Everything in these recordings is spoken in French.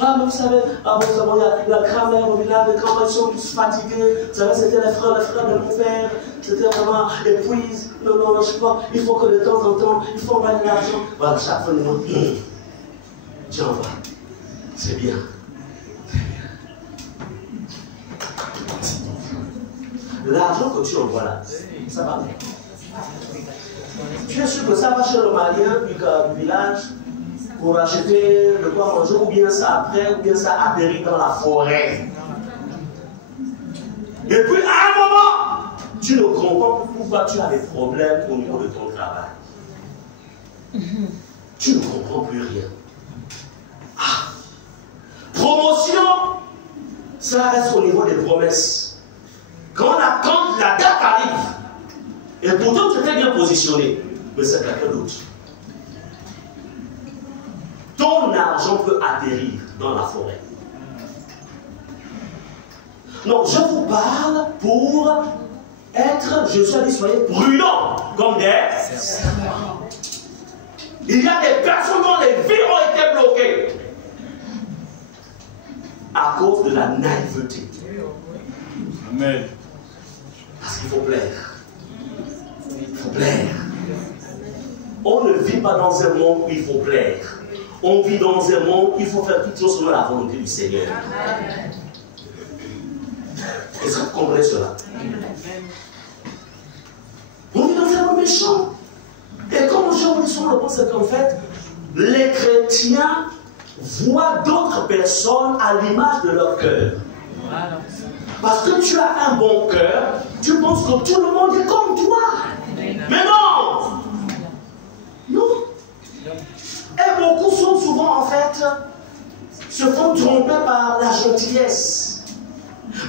Ah, mais vous savez, ah bon, il y a la grand-mère au village, les grands-mères sont tous fatigués. Vous savez, c'était les frères de mon père. C'était vraiment, et puis, non, je sais pas, il faut que de temps en temps, il faut envoyer de l'argent. Voilà, chaque fois, nous, tu envoies. C'est bien. L'argent que tu envoies là, ça va bien. Tu es sûr que ça va chez le malien du village pour acheter de quoi manger, ou bien ça après, ou bien ça atterrit dans la forêt. Et puis à un moment, tu ne comprends pourquoi tu as des problèmes au niveau de ton travail. Tu ne comprends plus rien. Ah. Promotion, ça reste au niveau des promesses. Quand la date arrive, et pourtant tu étais bien positionné, mais c'est quelqu'un d'autre. Ton argent peut atterrir dans la forêt. Donc je vous parle pour être, je suis dit, soyez prudents comme des serpents. Il y a des personnes dont les vies ont été bloquées à cause de la naïveté. Amen. Parce qu'il faut plaire. Il faut plaire. On ne vit pas dans un monde où il faut plaire. On vit dans un monde où il faut faire toutes choses selon la volonté du Seigneur. Est-ce que vous comprenez cela? On vit dans un monde méchant. Et comme je vous dis souvent, le point, c'est qu'en fait, les chrétiens voient d'autres personnes à l'image de leur cœur. Parce que tu as un bon cœur, tu penses que tout le monde est comme toi. Mais non! Non. Et beaucoup sont souvent, en fait, se font tromper par la gentillesse.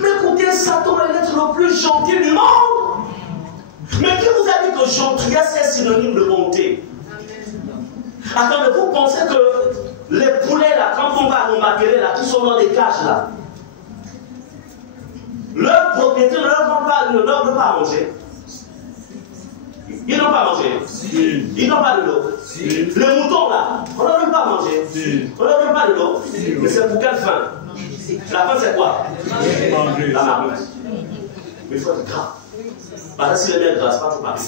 Mais écoutez, Satan est l'être le plus gentil du monde. Mais qui vous a dit que gentillesse est synonyme de bonté? Attendez, vous pensez que les poulets, là, quand on va nous maquiller, là, qui sont dans les cages, là, leur propriétaire ne leur veut pas manger. Ils n'ont pas mangé. Si. Ils n'ont pas de l'eau. Si. Les moutons là, on ne leur veut pas manger. Si. On ne leur veut pas de l'eau. Si. Mais c'est pour quelle fin? La fin c'est quoi? Manger. La marmite. Mais il faut être gras. Parce que si les mères grâce, pas tout pareil.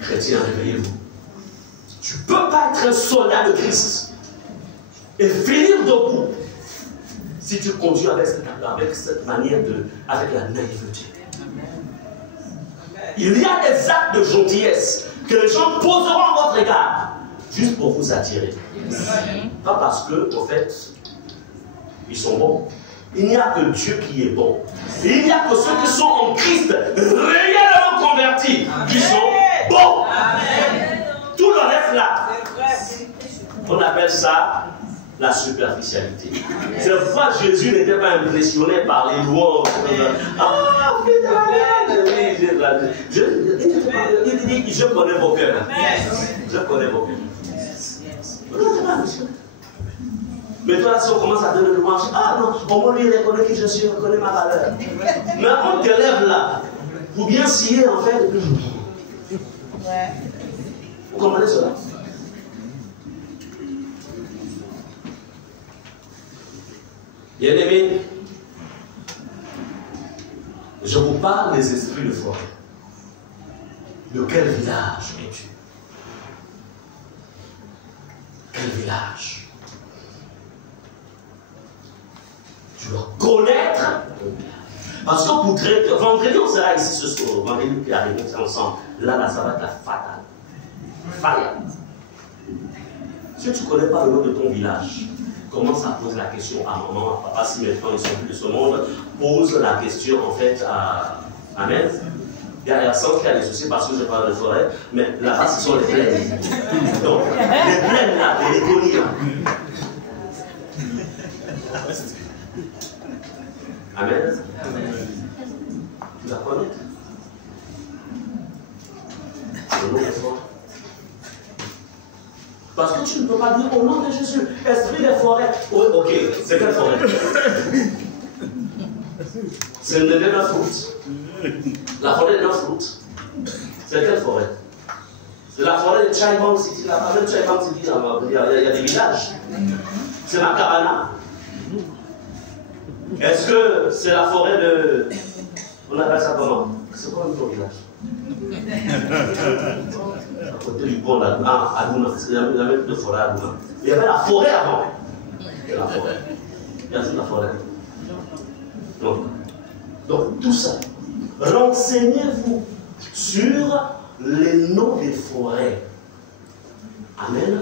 Chrétien, réveillez-vous. Tu ne peux pas être un soldat de Christ et finir debout si tu conduis avec cette manière avec la naïveté. Il y a des actes de gentillesse que les gens poseront à votre égard juste pour vous attirer. Pas parce que, en fait, ils sont bons. Il n'y a que Dieu qui est bon. Il n'y a que ceux qui sont en Christ, réellement convertis, qui sont bons. Tout le reste là, on appelle ça la superficialité. C'est pourquoi Jésus n'était pas impressionné par les louanges. Ah, il dit, je connais vos cœurs. Je connais vos cœurs. Mais toi, si on commence à donner le louange, ah non, au moins lui, il reconnaît qui je suis, il reconnaît ma valeur. Mais on te lève là, pour bien scier en fait. Vous comprenez cela? Bien-aimés, je vous parle des esprits de forêt. De quel village es-tu? Quel village? Tu dois connaître. Parce que pour traiter, vendredi on sera ici ce soir, vendredi qui arrive ensemble. Là, ça va être la fatale. Fire. Si tu ne connais pas le nom de ton village, commence à poser la question à maman, à papa, si maintenant ils sont plus de ce monde, pose la question en fait à Amen. Il y a sans qu'il y a des soucis parce que je parle de forêt, mais là-bas ce sont les plaines. Donc, les plaines là, les colliers. Amen. Tu la connais? Le nom est fort. Parce que tu ne peux pas dire au nom de Jésus, esprit des forêts. Oh, ok, c'est quelle forêt? C'est une des 9 routes. La forêt des 9 routes. C'est quelle forêt? C'est la forêt de Chaibang City, là-bas. Même Chaibang City, il y a des villages. C'est Macabana. Est-ce que c'est la forêt de. On appelle ça comment? C'est quoi le village? À côté du pont, là, à Douna. Il y avait une forêt à Douna. Il y avait la forêt avant. Il y a la forêt. Il y a toute la forêt. Donc tout ça. Renseignez-vous sur les noms des forêts. Amen.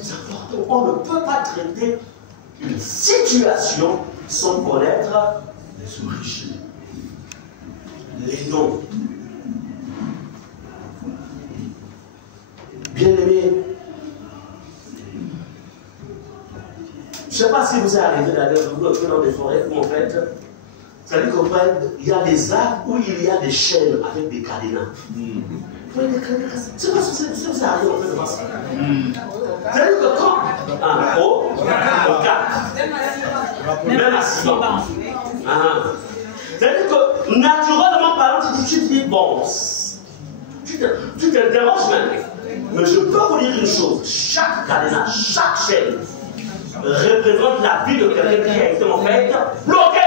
C'est important. On ne peut pas traiter une situation sans connaître les origines. Les noms. Bien-aimés, je ne sais pas si vous êtes arrivé d'aller dans des forêts où en fait, c'est-à-dire qu'en fait, il y a des arbres où il y a des chaînes avec des cadenas. C'est pas si vous arrivez en fait devant ça. C'est-à-dire que quand, au 4, même à 6 ans, c'est-à-dire que naturellement parlant, tu te dis, bon, tu t'interroges même. Mais je peux vous dire une chose, chaque cadenas, chaque chaîne représente la vie de quelqu'un qui a été en fait bloqué.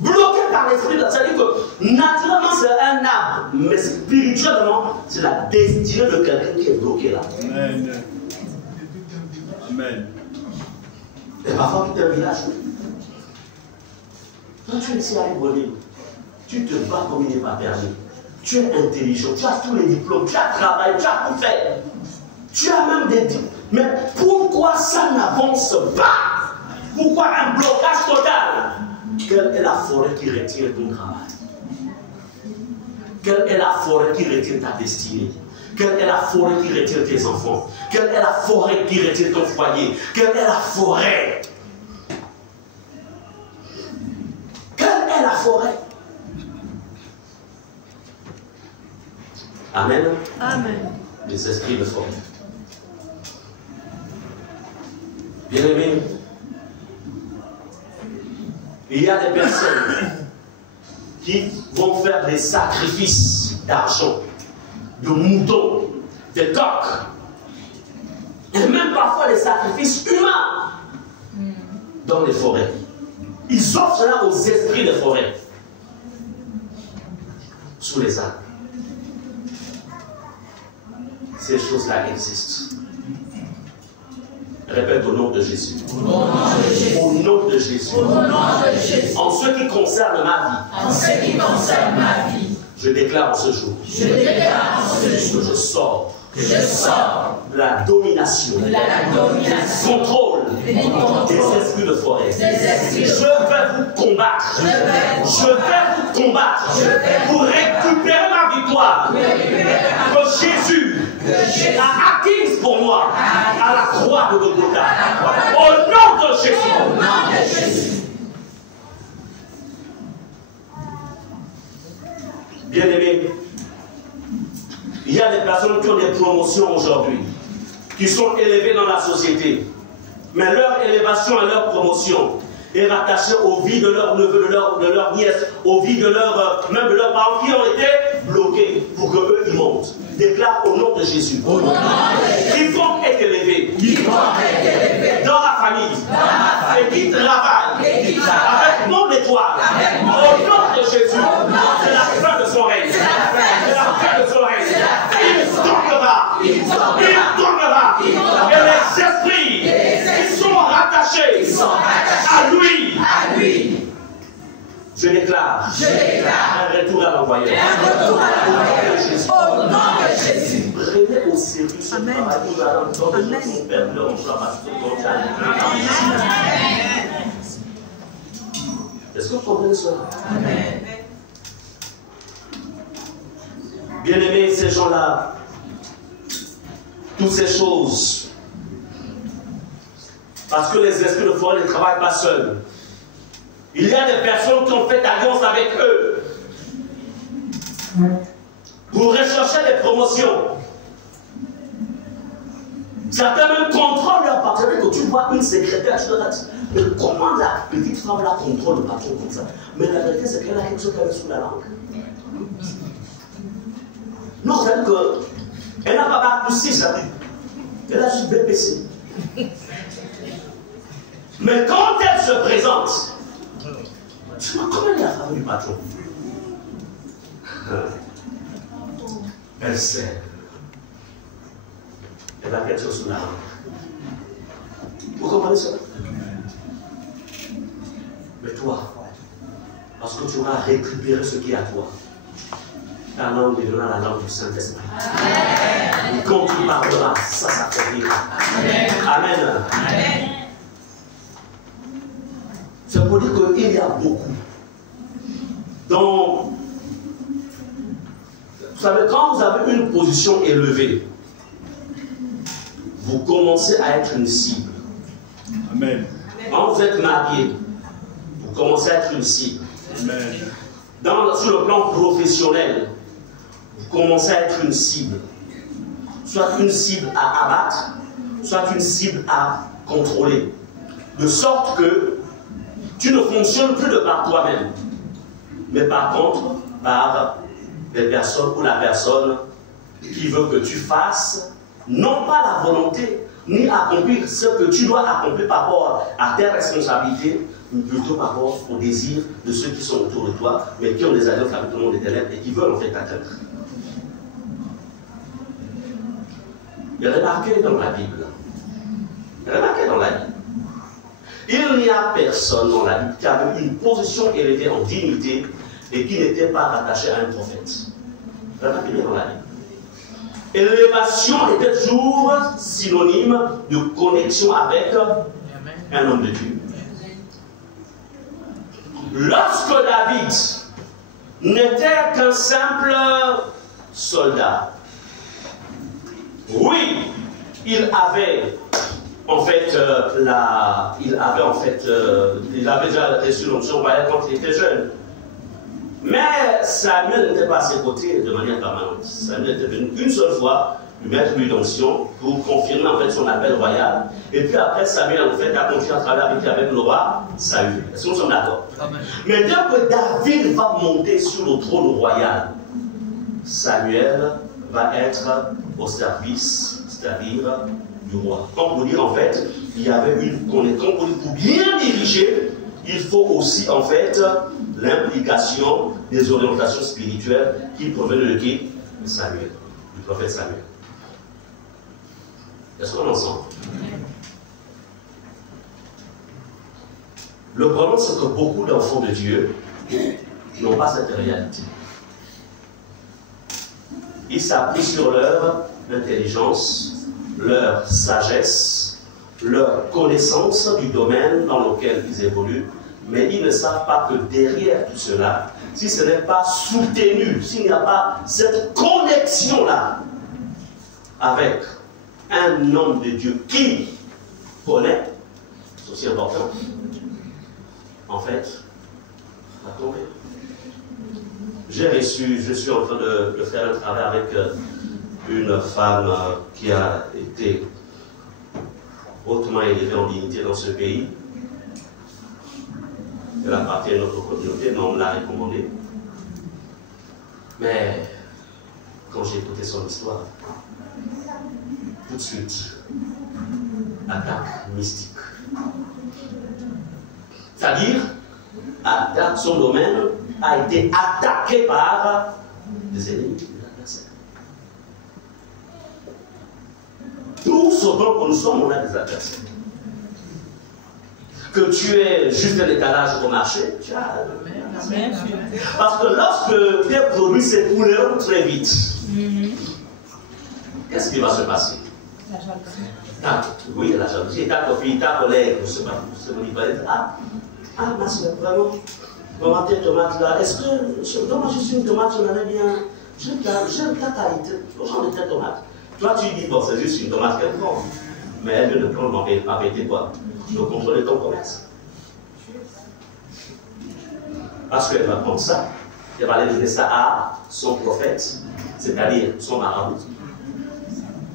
Bloqué par l'esprit, c'est-à-dire que naturellement c'est un arbre, mais spirituellement c'est la destinée de quelqu'un qui est bloqué là. Amen. Amen. Et parfois tu es un village. Quand tu es ici à Libreville, tu te bats comme il n'est pas permis. Tu es intelligent, tu as tous les diplômes, tu as travaillé, tu as tout fait. Tu as même des diplômes. Mais pourquoi ça n'avance pas? Pourquoi un blocage total? Quelle est la forêt qui retient ton travail? Quelle est la forêt qui retient ta destinée? Quelle est la forêt qui retient tes enfants? Quelle est la forêt qui retient ton foyer? Quelle est la forêt? Quelle est la forêt? Amen. Amen. Les esprits de forêt. Bien-aimés, il y a des personnes qui vont faire des sacrifices d'argent, de moutons, de coqs, et même parfois des sacrifices humains dans les forêts. Ils offrent cela aux esprits de forêt, sous les arbres. Ces choses-là existent. Répète au nom de Jésus. Au nom de Jésus. Au nom de Jésus. Au nom de Jésus. En ce qui concerne ma vie. En ce qui concerne ma vie. Je déclare en ce jour. Je déclare en ce jour. Que je sors. Que je sors. De la domination. De la domination. Contrôle. Contrôle. Des esprits de forêt. Des esprits de Je vais vous combattre. Je vais vous combattre. Pour récupérer ma victoire. Que Jésus a acquise pour moi à la croix de Golgotha. Au nom de Jésus. Au nom de Jésus. Bien-aimés, il y a des personnes qui ont des promotions aujourd'hui, qui sont élevées dans la société. Mais leur élévation et leur promotion est rattachée aux vies de leurs neveux, de leurs nièces, aux vies de même de leurs parents qui ont été bloqués pour qu'eux ils montent. Déclare au nom de Jésus. Quiconque est élevé dans la famille et qui travaille avec mon étoile, au nom de Jésus, c'est la fin de son règne. C'est la fin de son règne. Il tombera. Et les esprits qui sont rattachés à lui. Je déclare un retour à l'envoyeur. Au nom de Jésus. Prenez au sérieux ce travail. Nous allons dans le nom de son Père, leur emploi, parce que est-ce que vous comprenez cela? Amen. Bien-aimés, ces gens-là, toutes ces choses, parce que les esprits de forêt ne travaillent pas seuls. Il y a des personnes qui ont fait alliance avec eux pour rechercher des promotions. Certains même contrôlent leur partenaire. Quand tu vois une secrétaire, tu te dis, mais comment la petite femme là contrôle le patron comme ça? Mais la vérité, c'est qu'elle a quelque chose qu'elle a sous la langue. c'est qu'elle n'a pas bac plus 6, elle a juste BPC. Mais quand elle se présente, tu vois comment elle est la femme du patron? Elle sait. Elle a quelque chose sous la main. Vous comprenez ça? Mais toi, parce que tu auras récupéré ce qui est à toi, ta langue deviendra la langue du Saint-Esprit. Et quand tu parleras, ça s'accomplira. Amen. Amen. C'est pour dire qu'il y a beaucoup. Donc, vous savez, quand vous avez une position élevée, vous commencez à être une cible. Amen. Quand vous êtes marié, vous commencez à être une cible. Amen. Sur le plan professionnel, vous commencez à être une cible. Soit une cible à abattre, soit une cible à contrôler. De sorte que tu ne fonctionnes plus de par toi-même, mais par contre par des personnes ou la personne qui veut que tu fasses non pas la volonté, ni accomplir ce que tu dois accomplir par rapport à tes responsabilités, mais plutôt par rapport au désir de ceux qui sont autour de toi, mais qui ont des alliances avec le monde des ténèbres et qui veulent en fait t'atteindre. Il est remarqué dans la Bible. Il n'y a personne dans la Bible qui avait une position élevée en dignité et qui n'était pas rattaché à un prophète. Remarquez bien dans la Bible. Élévation était toujours synonyme de connexion avec un homme de Dieu. Lorsque David n'était qu'un simple soldat, oui, il avait déjà reçu l'onction royale quand il était jeune. Mais Samuel n'était pas à ses côtés de manière permanente. Samuel était venu une seule fois lui mettre une onction pour confirmer en fait son appel royal. Et puis après, Samuel en fait a continué à travailler avec le roi Saül. Est-ce que nous sommes d'accord? Mais dès que David va monter sur le trône royal, Samuel va être au service, c'est-à-dire du roi. Comme pour dire en fait, il y avait une connexion. Pour bien diriger, il faut aussi en fait l'implication des orientations spirituelles qui proviennent de qui? De Samuel, du prophète Samuel. Est-ce qu'on est ensemble? Le problème, c'est que beaucoup d'enfants de Dieu n'ont pas cette réalité. Ils s'appuient sur leur intelligence, leur sagesse, leur connaissance du domaine dans lequel ils évoluent, mais ils ne savent pas que derrière tout cela, si ce n'est pas soutenu, s'il n'y a pas cette connexion-là avec un homme de Dieu qui connaît, c'est aussi important, en fait, va tomber. Je suis en train de faire un travail avec une femme qui a été hautement élevée en dignité dans ce pays. Elle appartient à notre communauté, mais on me l'a recommandé. Mais quand j'ai écouté son histoire, tout de suite, attaque mystique. C'est-à-dire, son domaine a été attaqué par des ennemis, des adversaires. Tout ce dont nous sommes, on a des adversaires. Que tu aies juste un étalage au marché, tu as. Parce que lorsque tes produits s'écoulent très vite, qu'est-ce qui va se passer? La jalousie. Oui, la jalousie. Ta copine, ta collègue, je ne sais pas, ma soeur, vraiment tes tomates là, est-ce que, donne-moi juste une tomate, je l'en ai bien, j'aime ta qualité, le genre de tes tomates. Toi, tu dis, bon, c'est juste une tomate qu'elle prend, mais elle vient de prendre avec quoi? Le contrôle de ton commerce. Parce qu'elle va prendre ça, elle va aller donner ça à son prophète, c'est-à-dire son marabout.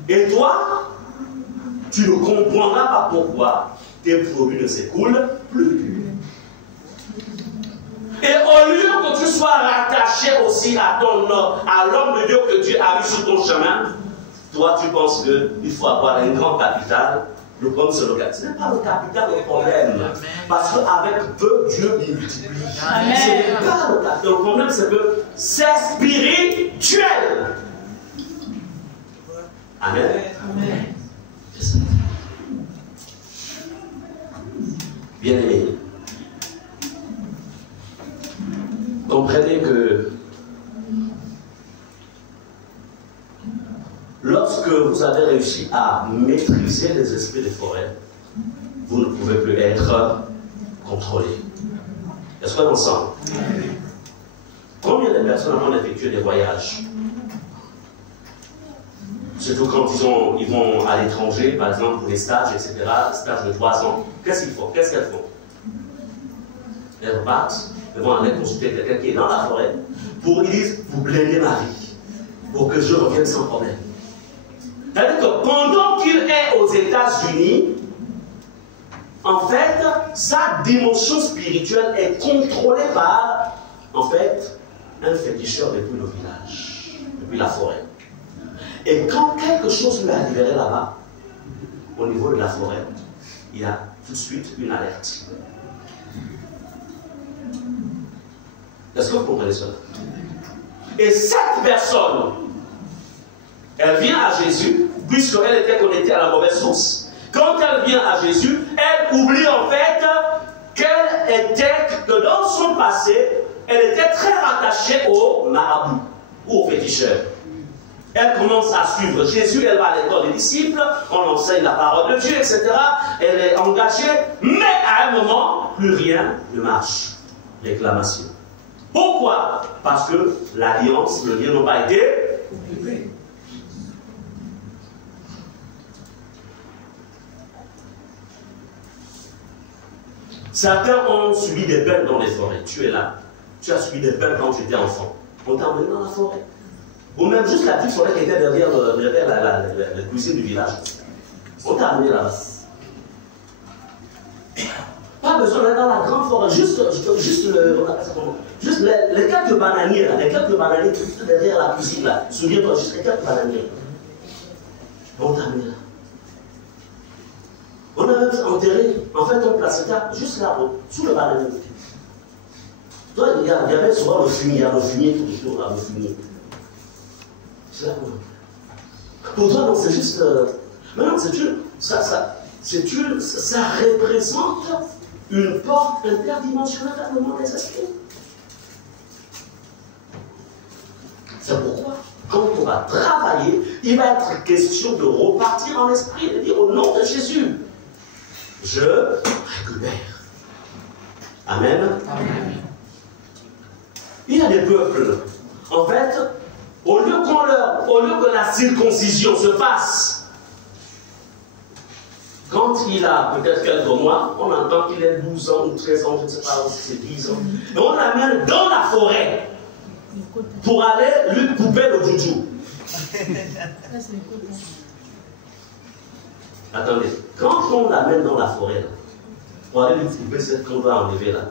Et toi, tu ne comprendras pas pourquoi tes produits ne s'écoulent plus. Et au lieu que tu sois rattaché aussi à l'homme de Dieu que Dieu a mis sur ton chemin, toi tu penses qu'il faut avoir un grand capital. Le problème c'est le capital. Ce n'est pas le capital le problème. Parce qu'avec peu, Dieu multiplie. Ce n'est pas le capital. Le problème c'est que c'est spirituel. Amen. Amen. C'est ça. Bien aimé. Comprenez que lorsque vous avez réussi à maîtriser les esprits des forêts, vous ne pouvez plus être contrôlé. Est-ce qu'on est ensemble? Combien de personnes ont effectué des voyages? Surtout quand ils vont à l'étranger, par exemple, pour les stages, etc., stages de 3 ans. Qu'est-ce qu'ils font? Qu'est-ce qu'elles font? Elles repartent, elles vont aller consulter quelqu'un qui est dans la forêt, pour ils disent, vous blindez ma vie, pour que je revienne sans problème. C'est-à-dire que pendant qu'il est aux États-Unis, en fait, sa dimension spirituelle est contrôlée par, en fait, un féticheur depuis le village, depuis la forêt. Et quand quelque chose lui a libéré là-bas, au niveau de la forêt, il y a tout de suite une alerte. Est-ce que vous comprenez cela? Et cette personne, elle vient à Jésus, puisqu'elle était connectée à la mauvaise source. Quand elle vient à Jésus, elle oublie en fait que dans son passé, elle était très rattachée au marabout ou au féticheur. Elle commence à suivre Jésus, elle va à l'école des disciples, on enseigne la parole de Dieu, etc. Elle est engagée, mais à un moment, plus rien ne marche. Réclamation. Pourquoi? Parce que l'alliance, le lien n'a pas été occupé. Certains ont subi des peines dans les forêts. Tu es là. Tu as subi des peines quand tu étais enfant. On t'a emmené dans la forêt. Ou même juste la petite forêt qui était derrière la cuisine du village. On t'a amené là-bas. Pas besoin d'être dans la grande forêt, juste les quelques bananiers, là, les quelques bananiers qui sont derrière la cuisine, là. Souviens-toi, juste les quelques bananiers. On t'a amené là. On a même enterré, en fait, on plaçait ça juste là-haut, sous le bananier. Toi, il y avait souvent le fumier, il y a le fumier tout autour, là, le fumier. C'est là qu'on a. Pour toi, non, c'est juste. Mais non, c'est une. Ça représente une porte interdimensionnelle vers le monde des esprits. C'est pourquoi, quand on va travailler, il va être question de repartir en esprit et de dire au nom de Jésus, je récupère. Amen. Amen. Il y a des peuples, en fait, au lieu que la circoncision se fasse, quand il a peut-être quelques mois, on entend qu'il est 12 ans ou 13 ans, je ne sais pas si c'est 10 ans. Et on l'amène dans la forêt pour aller lui couper le joujou. Attendez, quand on l'amène dans la forêt, pour aller lui couper cette qu'on va enlever là,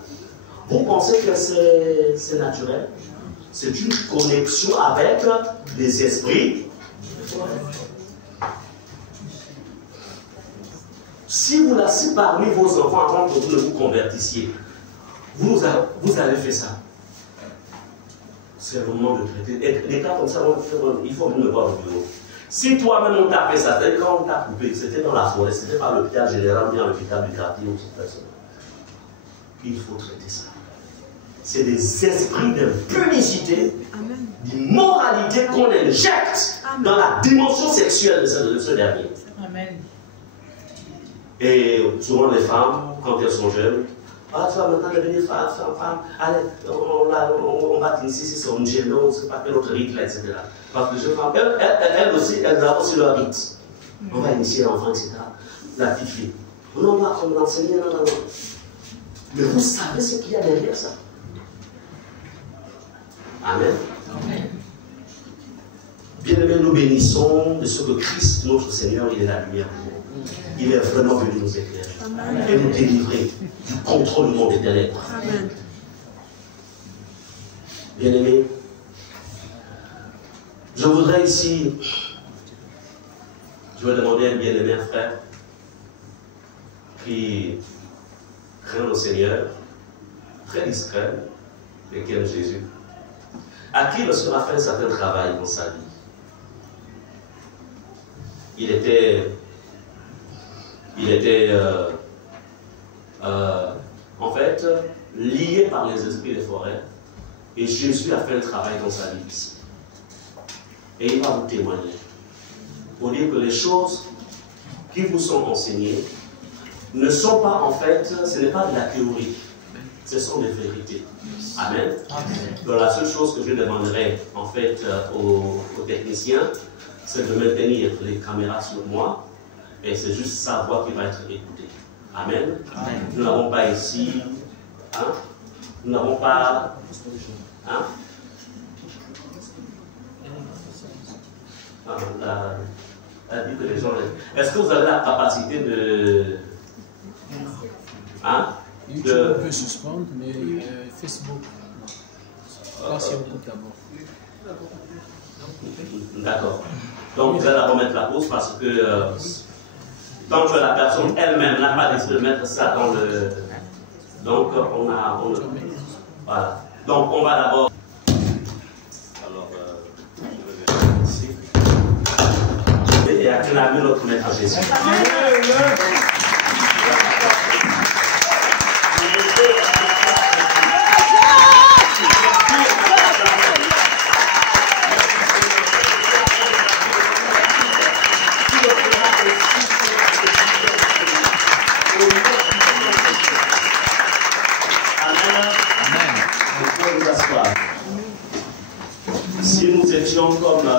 vous pensez que c'est naturel? C'est une connexion avec les esprits. Si parmi vos enfants, avant que vous ne vous convertissiez, vous avez fait ça, c'est le moment de traiter. Et des cas comme ça, il faut venir me voir au bureau. Si toi-même on t'a fait ça, c'est-à-dire quand on t'a coupé, c'était dans la forêt, c'était pas l'hôpital général, bien l'hôpital du quartier ou cette personne. Il faut traiter ça. C'est des esprits d'impunicité, d'immoralité qu'on injecte dans la dimension sexuelle de ce dernier. Amen. Et souvent les femmes, quand elles sont jeunes, ah, tu vas maintenant devenir femme, allez, on va t'initier si c'est un géno, c'est pas quel autre rite là, etc. Parce que les jeunes femmes, elles aussi, elles ont aussi leur rite. On va initier l'enfant, etc. La petite fille. Non, on va comme l'enseigner, non. Mais vous savez ce qu'il y a derrière ça. Amen. Amen. Bien-aimés, nous bénissons de ce que Christ, notre Seigneur, il est la lumière du monde. Il est vraiment venu nous éclairer et nous délivrer du contrôle du monde des ténèbres. Amen. Bien-aimés, je voudrais ici, je vais demander à un bien-aimé frère qui craint le Seigneur, très discret, et qui aime Jésus, à qui lorsqu'on a fait un certain travail dans sa vie, il était en fait lié par les esprits des forêts, et Jésus a fait un travail dans sa vie ici. Et il va vous témoigner pour dire que les choses qui vous sont enseignées ne sont pas en fait, ce n'est pas de la théorie, ce sont des vérités. Amen. Donc la seule chose que je demanderai en fait aux techniciens, c'est de maintenir les caméras sur moi, et c'est juste sa voix qui va être écoutée. Amen. Nous n'avons pas ici, hein? Nous n'avons pas, hein? Elle dit que les gens. Est-ce que vous avez la capacité de. Hein? YouTube peut suspendre, mais Facebook. Pas si on compte d'abord. D'accord. Donc vous allez remettre la pause parce que tant que la personne elle-même n'a pas décidé de mettre ça dans le. Donc voilà. Donc on va d'abord. Et acclamer notre Maître Jésus. Si nous étions comme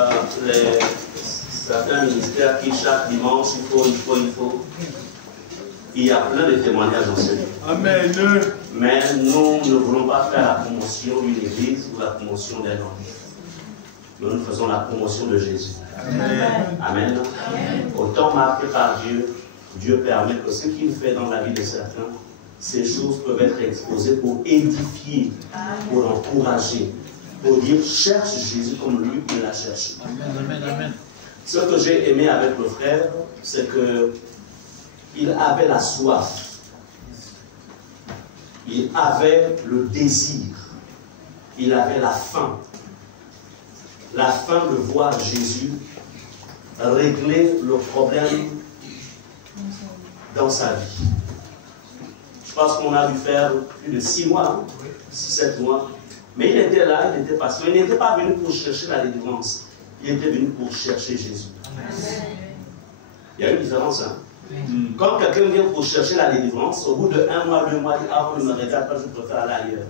certains ministères qui chaque dimanche, il y a plein de témoignages dans ce livre. Amen. Mais nous ne voulons pas faire la promotion d'une église ou la promotion d'un homme. Nous faisons la promotion de Jésus. Amen. Amen. Au temps marqué par Dieu, Dieu permet que ce qu'il fait dans la vie de certains, ces choses peuvent être exposées pour édifier, pour encourager, pour dire cherche Jésus comme lui il l'a cherché. Amen, amen. Ce que j'ai aimé avec le frère, c'est qu'il avait la soif, il avait le désir, il avait la faim de voir Jésus régler le problème dans sa vie. Je pense qu'on a dû faire plus de 6 mois, 6-7 mois. Mais il était là, il était patient. Il n'était pas venu pour chercher la délivrance. Il était venu pour chercher Jésus. Il y a une différence. Hein? Quand quelqu'un vient pour chercher la délivrance, au bout de 1 mois, 2 mois, il dit « Ah, on ne me regarde pas, je préfère aller ailleurs. »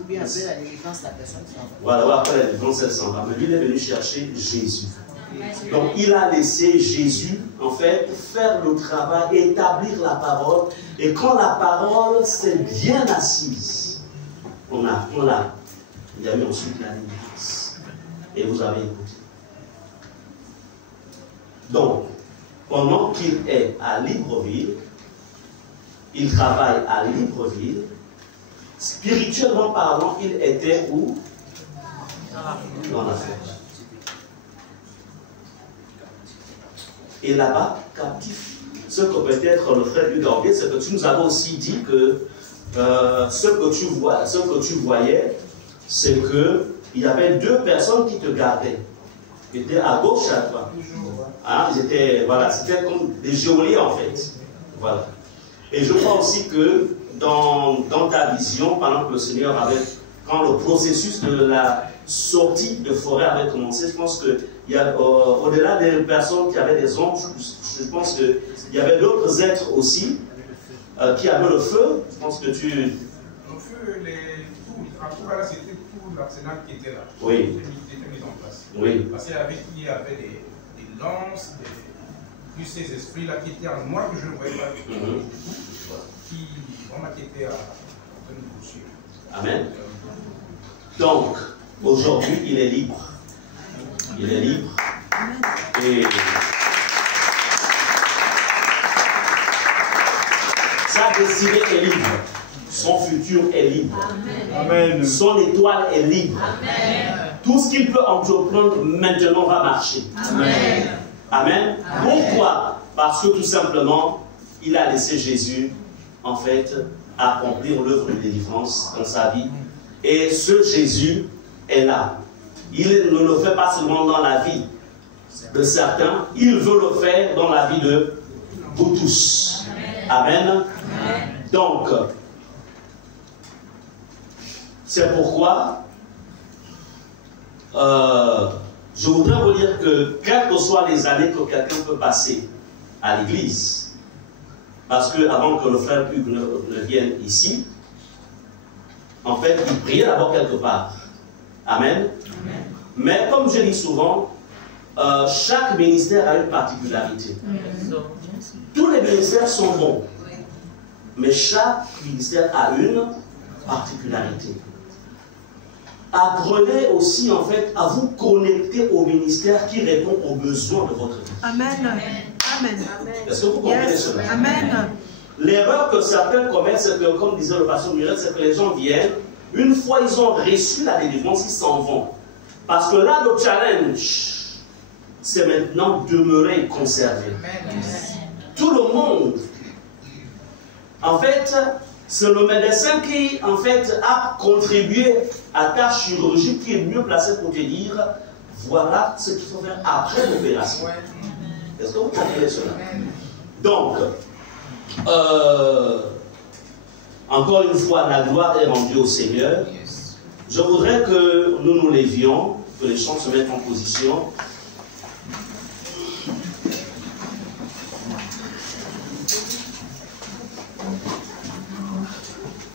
Ou bien après la délivrance, la personne s'en va. Voilà, ou après la délivrance, elle s'en va. Mais lui, il est venu chercher Jésus. Donc, il a laissé Jésus, en fait, faire le travail, établir la parole. Et quand la parole s'est bien assise, on a il y a eu ensuite la délivrance. Et vous avez écouté. Donc, pendant qu'il est à Libreville, il travaille à Libreville, spirituellement parlant, il était où? Dans la fête. Et là-bas, captif. Ce que peut-être le frère lui a oublié, c'est que tu nous avais aussi dit que ce que tu voyais, c'est qu'il y avait 2 personnes qui te gardaient. Ils étaient à gauche, à droite. Hein, ils étaient, voilà, c'était comme des geôliers en fait. Voilà. Et je crois aussi que dans ta vision, pendant que le Seigneur avait, quand le processus de la sortie de forêt avait commencé, je pense qu'il y a, au-delà des personnes qui avaient des anges, je pense qu'il y avait d'autres êtres aussi qui avaient le feu. Je pense que tu... Le feu, c'était tout l'arsenal qui était là. Oui. Qui était mis en place. Oui. Parce qu'il y avait des lances, plus ces esprits-là qui étaient en moi que je ne voyais pas, qui vraiment qui étaient à nous poursuivre. Amen. Donc, aujourd'hui, il est libre. Il est libre. Et sa destinée est libre. Son futur est libre. Amen. Son étoile est libre. Amen. Tout ce qu'il peut entreprendre maintenant va marcher. Amen. Amen. Pourquoi? Parce que tout simplement, il a laissé Jésus, en fait, accomplir l'œuvre de délivrance dans sa vie. Et ce Jésus est là. Il ne le fait pas seulement dans la vie de certains, il veut le faire dans la vie de vous tous. Amen. Donc, c'est pourquoi je voudrais vous dire que quelles que soient les années que quelqu'un peut passer à l'église, parce que avant que le frère Hugues ne vienne ici, en fait, il priait d'abord quelque part. Amen. Mais comme je dis souvent, chaque ministère a une particularité. Tous les ministères sont bons, mais chaque ministère a une particularité. Apprenez aussi en fait à vous connecter au ministère qui répond aux besoins de votre vie. Amen. Amen. Est-ce que vous comprenez cela? Amen. L'erreur que certains commettent, c'est que, comme disait le pasteur Muret, c'est que les gens viennent, une fois ils ont reçu la délivrance, ils s'en vont. Parce que là, le challenge, c'est maintenant demeurer et conserver. Tout le monde, en fait, c'est le médecin qui, en fait, a contribué à ta chirurgie qui est mieux placé pour te dire, voilà ce qu'il faut faire après l'opération. Est-ce que vous comprenez cela? Donc, encore une fois, la gloire est rendue au Seigneur. Je voudrais que nous nous lévions, que les chants se mettent en position.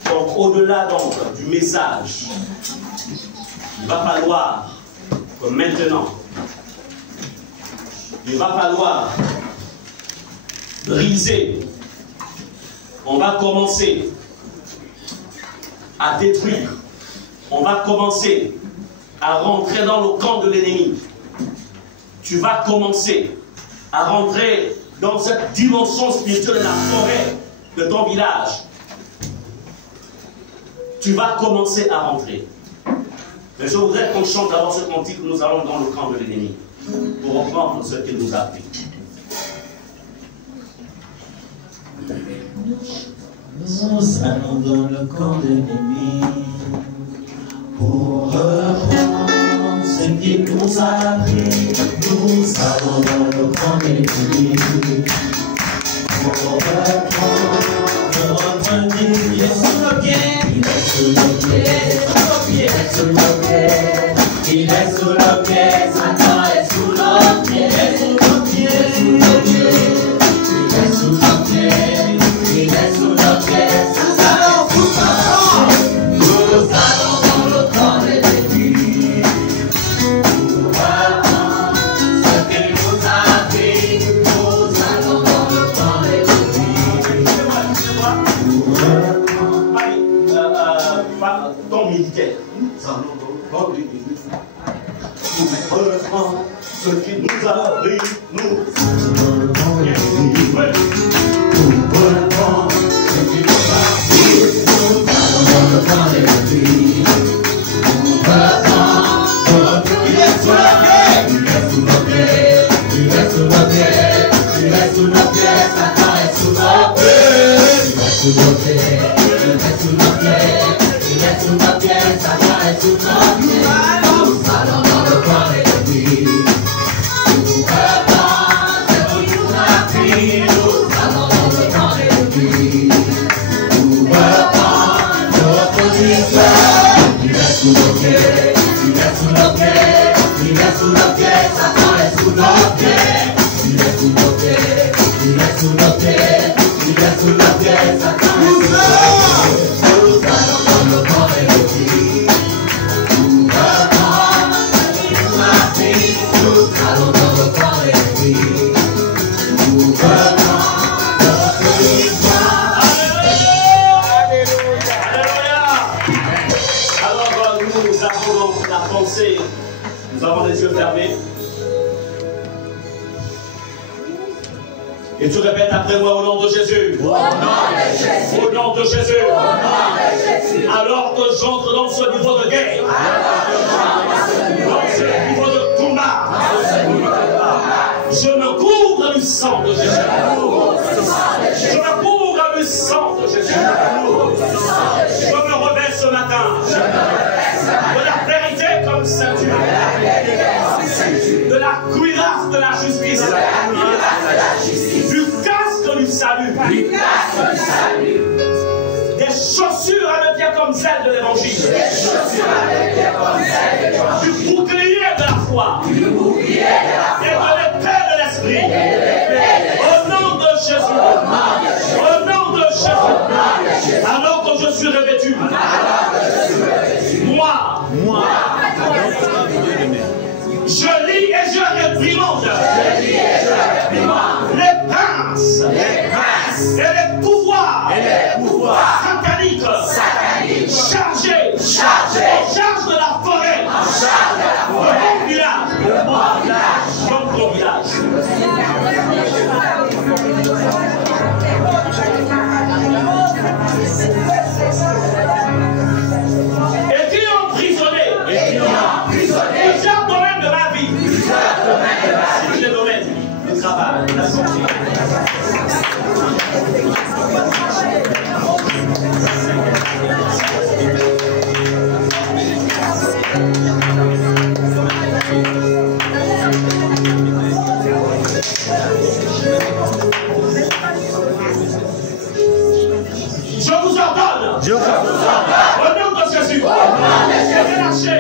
Donc, au-delà donc du message, il va falloir que maintenant, il va falloir briser. On va commencer à détruire. On va commencer à rentrer dans le camp de l'ennemi. Tu vas commencer à rentrer dans cette dimension spirituelle de la forêt de ton village. Tu vas commencer à rentrer. Mais je voudrais qu'on chante d'abord ce cantique que nous allons dans le camp de l'ennemi pour reprendre ce qu'il nous a fait. Nous allons dans le camp de l'ennemi pour reprendre ce qu'il nous a appris. Nous allons dans le camp de l'ennemi pour reprendre il est sous le pied, il est sous le pied, il est sous le pied, il est sous le pied, Satan est sous le pied, il est sous le pied, il est sous le pied, il est sous le pied, Satan est sous le pied. Nous allons dans le camp de l'ennemi pour reprendre ce qu'il nous a appris. Nous allons dans le camp de l'ennemi pour reprendre. Ton militaire, nous allons dans le camp de l'ennemi pour reprendre ce qu'il nous a appris. Nous allons dans le camp de l'ennemi pour reprendre ce qu'il nous a appris. Nous allons dans le camp de l'ennemi pour reprendre. Il est sous le pied, il est sous le pied, il est sous le pied, il est sous le pied, Satan est sous le pied, il est sous le pied, il est sous le pied, il est sous le pied, Satan est sous le pied. Nous allons dans le camp de l'ennemi pour reprendre ce qu'il nous a appris. Nous allons dans le camp de l'ennemi pour reprendre notre histoire. Il est sous le pied, il est sous le pied, il est sous le pied, Satan est sous le pied, il est sous le pied, il est sous le pied, il est sous le pied, Satan est sous le pied. Nous allons dans le camp de l'ennemi pour reprendre ce qu'il nous a appris. Nous allons dans le camp de l'ennemi pour reprendre notre histoire. Alors nous avons la pensée, nous avons les yeux fermés. Et tu répètes après moi au nom de Jésus. Au nom de Jésus. Au nom de Jésus. Au nom de Jésus. Alors que j'entre dans ce niveau de guerre. Dans ce niveau de combat. Je me couvre du sang de Jésus. Je me couvre du sang de Jésus. Je me revêt ce matin de la vérité comme ceinture, de la cuirasse de la justice, du casque du salut, des chaussures à le pied comme celles de l'évangile, du bouclier de la foi et de l'épée de l'esprit. Au nom de Jésus, au nom de Jésus, alors que je suis revêtu, moi, je lis et je réprimande les princes et les pouvoirs sataniques chargés en charge de la forêt de mon village, comme ton village. Et qui ont emprisonné plusieurs domaines de ma vie. Les domaines du travail, la santé. Je vous ordonne, au nom de Jésus, de relâcher,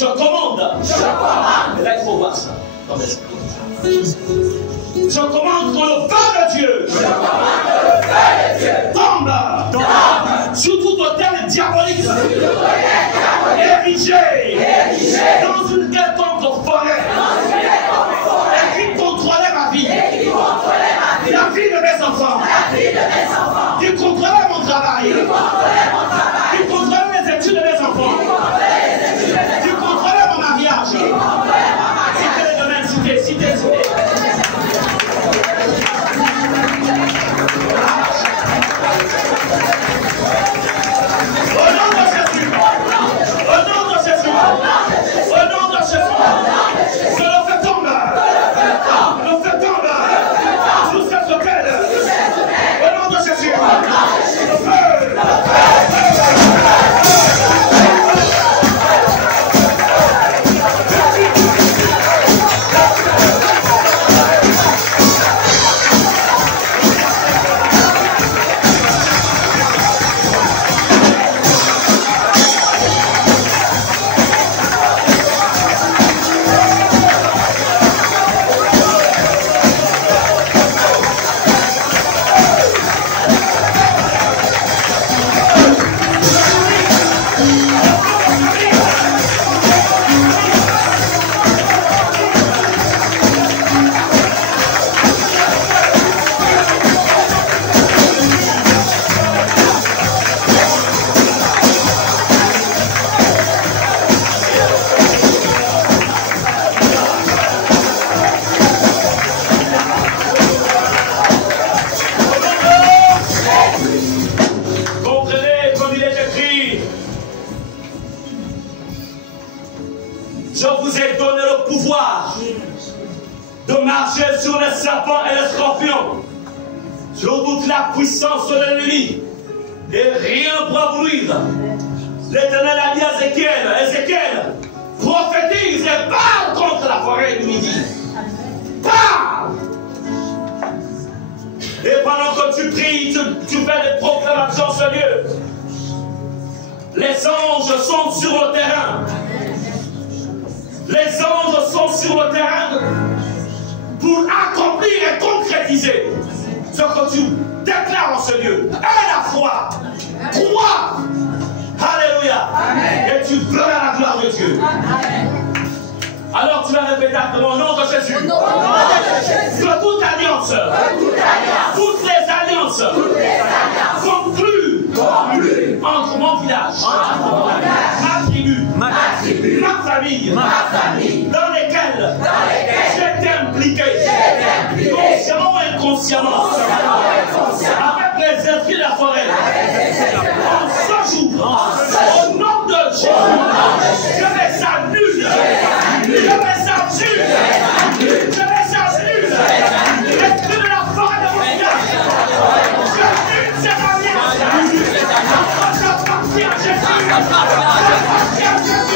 Je commande. Et là, il faut voir ça. Je commande que le feu de Dieu tombe sur toute autel diabolique érigé dans une quelconque forêt et qui contrôlait ma vie, la vie de mes enfants, qui contrôlait mon travail, qui contrôlait les études de mes enfants, qui contrôlait mon mariage. Citez les domaines, citez. Au nom de Jésus. Je vous ai donné le pouvoir de marcher sur les serpents et les scorpions, sur toute la puissance de l'ennemi, et rien ne pourra vous nuire. L'Éternel a dit à Ézéchiel, prophétise et parle contre la forêt du midi. Parle! Et pendant que tu pries, tu fais des proclamations sur Dieu. Les anges sont sur le terrain. Les anges sont sur le terrain pour accomplir et concrétiser ce que tu déclares en ce lieu. Aie la foi. Crois. Alléluia. Et tu verras la gloire de Dieu. Alors tu vas répéter au nom de Jésus. De toute alliance. Toutes les alliances. Conclues entre mon village, ma tribu, ma famille, dans lesquelles j'étais impliqué, consciemment ou inconsciemment, avec les esprits de la forêt. En ce jour, au nom de Jésus, je les annule. Je les annule. Je les annule. L'esprit de la forêt de mon village. J'annule cette alliance. J'appartiens à Jésus. J'appartiens à Jésus.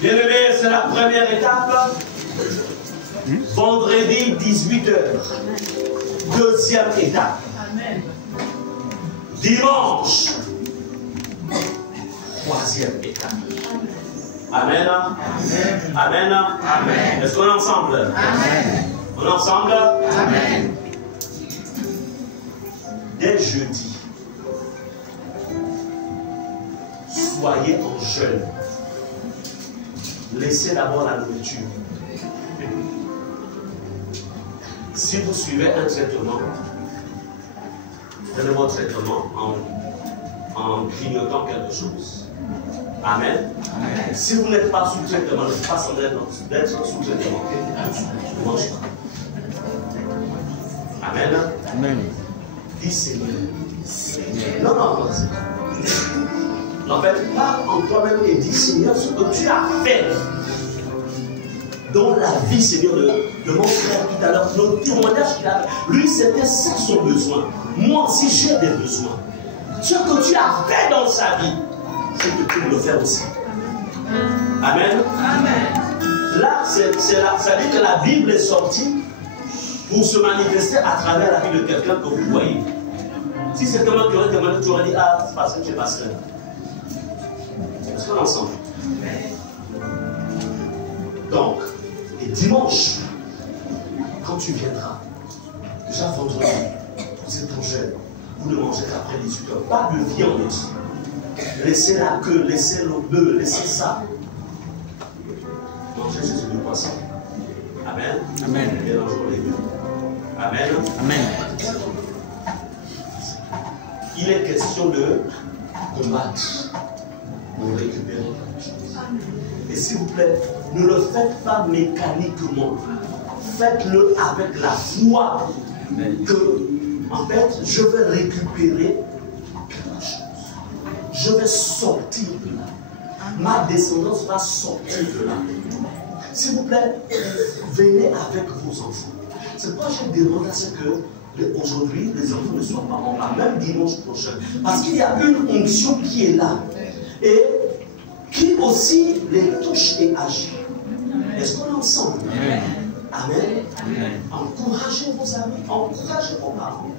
Bien-aimés, c'est la première étape. Vendredi 18h. Deuxième étape. Dimanche. Troisième étape. Amen. Amen. Amen. Est-ce qu'on est ensemble? Amen. On est ensemble? Amen. Dès jeudi, soyez en jeûne. Laissez d'abord la nourriture. Si vous suivez un traitement, prenez votre traitement en grignotant quelque chose. Amen. Amen. Si vous n'êtes pas sous traitement, ne faites pas semblant d'être sous traitement. Ne mange pas. Amen. Amen. Dis Seigneur. Non, non, non. En fait, parle en toi-même et dis Seigneur ce que tu as fait dans la vie, Seigneur, de mon frère tout à l'heure. Le témoignage qu'il a fait, lui, c'était ça son besoin. Moi aussi, j'ai des besoins. Ce que tu as fait dans sa vie, c'est que tu peux le faire aussi. Amen. Amen. Là, ça dit que la Bible est sortie pour se manifester à travers la vie de quelqu'un que vous voyez. Si c'est quelqu'un qui aurait témoigné, tu aurais dit, ah, c'est parce que tu es pasteur. Est-ce qu'on est ensemble? Donc, et dimanche, quand tu viendras, déjà vendredi, c'est ton jeûne, vous ne mangez qu'après 18h, pas de viande. Laissez la queue, laissez le bœuf, laissez ça. Mangez juste du poisson. Amen. Amen. Mélangeons les deux. Amen. Amen. Il est question de combattre pour récupérer quelque chose. Et s'il vous plaît, ne le faites pas mécaniquement. Faites-le avec la foi que, en fait, je vais récupérer quelque chose. Je vais sortir de là. Ma descendance va sortir de là. S'il vous plaît, venez avec vos enfants. C'est pourquoi j'ai demandé à ce que aujourd'hui, les enfants ne soient pas en bas, même dimanche prochain. Parce qu'il y a une onction qui est là. Et qui aussi les touche et agit. Est-ce qu'on est ensemble? Amen. Amen. Amen. Encouragez vos amis, encouragez vos parents.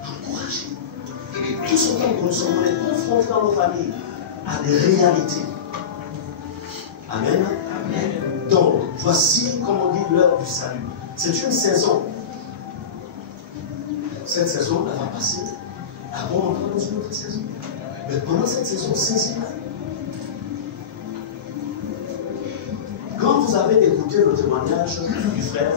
Encouragez. Tout ce temps que nous sommes confrontés dans nos familles à des réalités. Amen. Amen. Donc, voici, comme on dit, l'heure du salut. C'est une saison. Cette saison, elle va passer. Avant d'entrer dans une autre saison. Mais pendant cette saison, saisis-la. Quand vous avez écouté le témoignage du frère,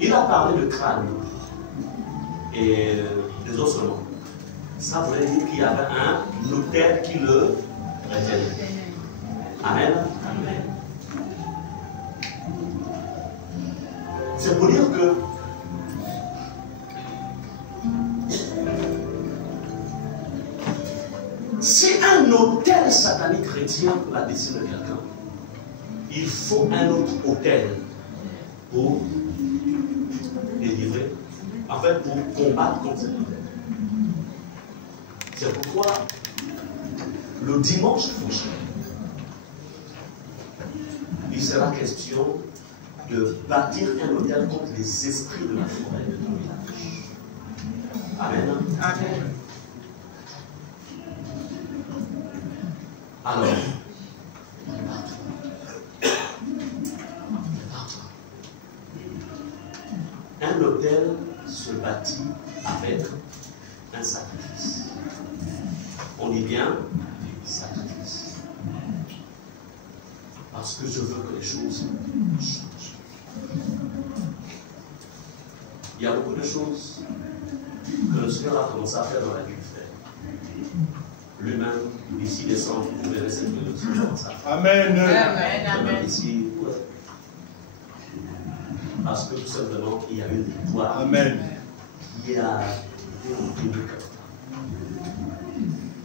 il a parlé de crâne et des ossements. Ça voulait dire qu'il y avait un autel qui le retenait. Amen. Amen. C'est pour dire que si un autel satanique retient la destinée de quelqu'un, il faut un autre autel pour délivrer, en fait pour combattre contre cet autel. C'est pourquoi le dimanche prochain, il sera question de bâtir un autel contre les esprits de la forêt de ton village. Amen. Amen. Alors, un autel se bâtit avec un sacrifice. On dit bien sacrifice. Parce que je veux que les choses changent. Il y a beaucoup de choses que le Seigneur a commencé à faire dans la vie du frère. Lui-même, d'ici décembre, vous verrez cette chose. Amen. Amen. Amen. Ici, ouais. Parce que tout simplement, il y a une victoire. Amen. Il y a une victoire.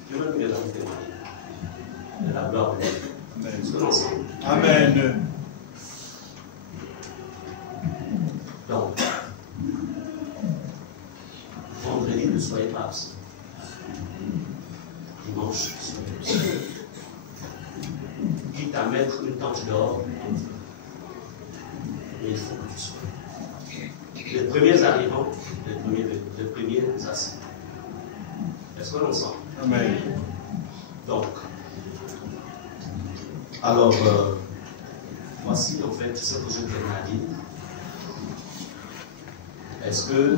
Dieu même vient d'en témoigner. Et la gloire de Dieu. Amen. Est-ce que l'ensemble? Amen. Donc, vendredi, ne soyez pas absents. Dimanche, soyez absents. Quitte à mettre une tente dehors, mais il faut que tu sois. Les premiers arrivants, les premiers assis. Est-ce qu'on est ensemble? Amen. Donc, alors, voici en fait ce que je tenais à dire. Est-ce que,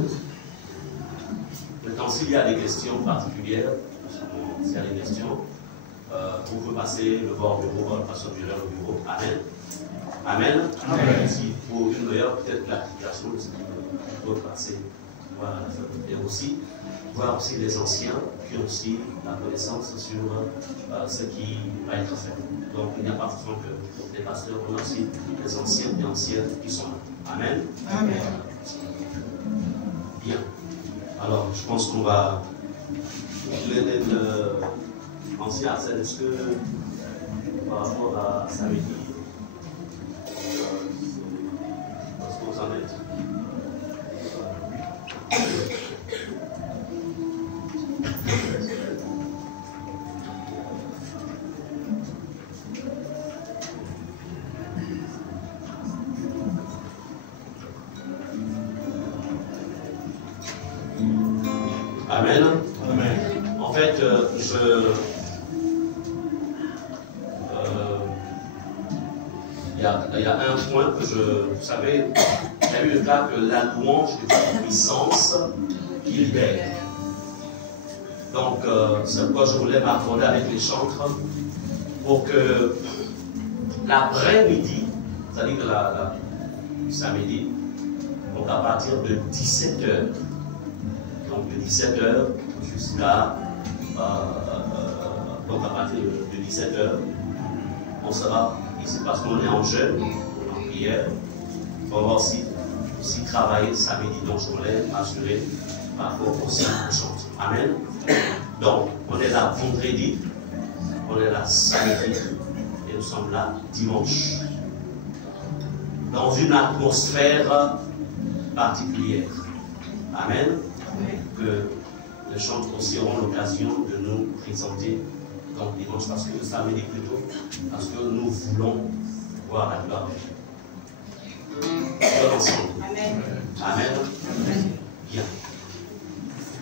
maintenant, s'il y a des questions particulières, s'il y a des questions, on peut passer le voir au bureau, le pasteur Muller au bureau. Amen. Amen. Amen. Si pour une meilleure, peut-être l'application de ce qui peut passer. Voilà. Et aussi, voir aussi les anciens qui ont aussi la connaissance sur ce qui va être fait. Donc, il n'y a pas forcément que les pasteurs, on a aussi les anciens et anciennes qui sont là. Amen. Amen. Bien. Alors, je pense qu'on va. Ancien Arsène, est-ce que par rapport à samedi, est-ce que vous en êtes? Amen. Amen. En fait, il y a un point que vous savez, il y a eu le cas que la louange est une puissance qui libère. Donc, c'est pourquoi je voulais m'accorder avec les chantres pour que l'après-midi, c'est-à-dire que le samedi, donc à partir de 17h, donc de 17h jusqu'à donc à partir de 17h, on sera ici parce qu'on est en jeûne, en prière. On va aussi travailler samedi, donc je voulais m'assurer par rapport aussi aux chants. Amen. Donc, on est là vendredi, on est là samedi et nous sommes là dimanche. Dans une atmosphère particulière. Amen. Que les chants aussi auront l'occasion de nous présenter donc dimanche, parce que le samedi plutôt, parce que nous voulons voir la gloire de Dieu. Ensemble. Amen. Amen. Bien.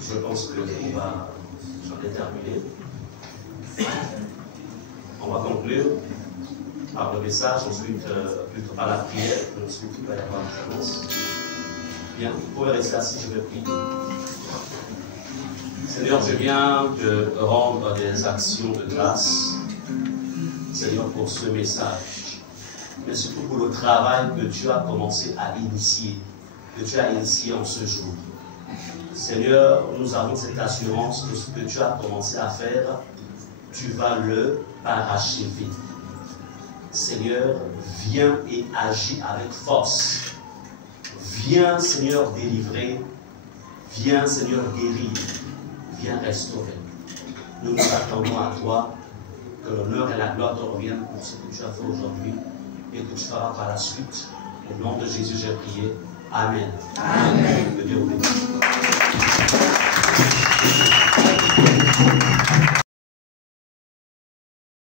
Je pense que j'en ai terminé. On va conclure par le message, ensuite plutôt par la prière, ensuite il va y avoir une annonce. Bien, vous pouvez rester assis, je vais prier. Seigneur, je viens de rendre des actions de grâce, Seigneur, pour ce message, mais surtout pour le travail que tu as commencé à initier, que tu as initié en ce jour. Seigneur, nous avons cette assurance que ce que tu as commencé à faire, tu vas le parachever. Seigneur, viens et agis avec force. Viens, Seigneur, délivrer. Viens, Seigneur, guérir. Viens restaurer. Nous nous attendons à toi, que l'honneur et la gloire te reviennent pour ce que tu as fait aujourd'hui et que tu feras par la suite. Au nom de Jésus, j'ai prié. Amen. Amen. Que Dieu vous bénisse.